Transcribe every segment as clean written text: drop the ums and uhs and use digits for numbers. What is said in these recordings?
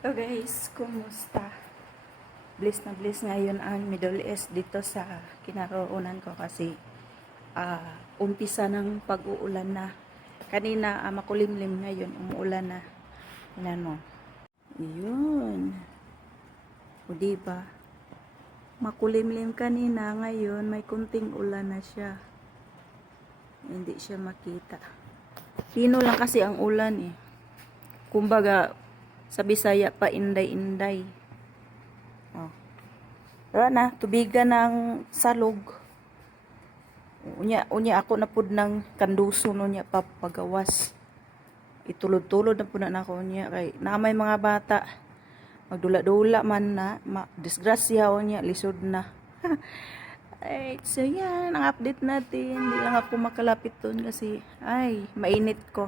Hello guys, kumusta? Bliss ngayon ang Middle East dito sa kinaroonan ko kasi umpisa ng pag-uulan na. Kanina makulimlim, ngayon umuulan na. Tingnan mo. Yun. O diba? Makulimlim kanina, ngayon may kunting ulan na siya. Hindi siya makita. Pino lang kasi ang ulan eh. Kumbaga, sa Bisaya pa inday-inday. Oh. Wala na, tubigan ng salog. Unya ako na pud ng kanduso no nya papagawas. Itulod-tulod na pud na ako niya kay na may mga bata magdula-dula man na, disgrasya niya lisod na. Ay, so yan, ang update natin. Hindi lang ako makalapit doon kasi ay, mainit ko.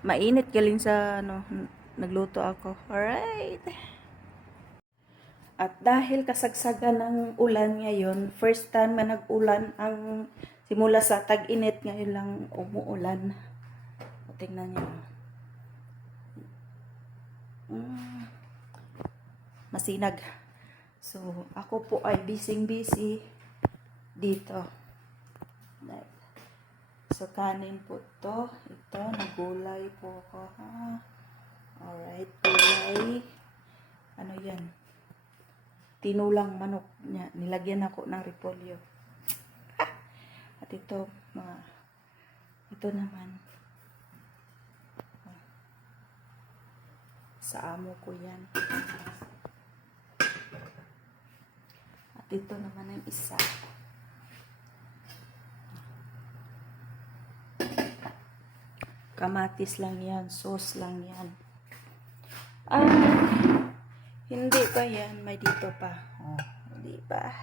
Mainit galing sa nagluto ako. Alright. At dahil kasagsagan ng ulan ngayon, first time na nag-ulan ang simula sa tag-init, ngayon lang umuulan. O, tingnan nyo. Masinag. So, ako po ay busy dito. So, kanin po to. Ito, nagulay po ako. Alright, gulay. Ano yan? Tinulang manok niya. Nilagyan ako ng repolyo. At ito, ito naman. Sa amo ko yan. At ito naman ang isa. Kamatis lang yan. Sauce lang yan. Hindi pa yan. May dito pa. Oh, hindi pa.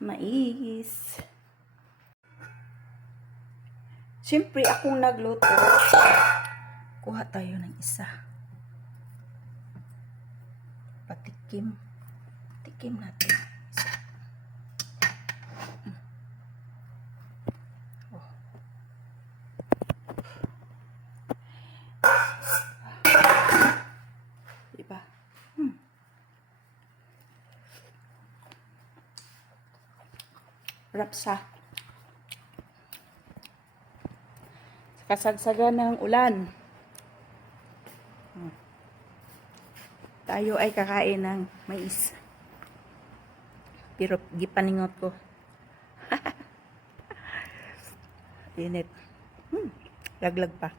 Mais. Siyempre, akong nagluto. Kuha tayo ng isa. Patikim. Tikim natin. Isa. Oh. Diba? Rapsa. Kasagsagan ng ulan. Tayo ay kakain ng mais. Pero gipaningot ko. Init. Laglag pa.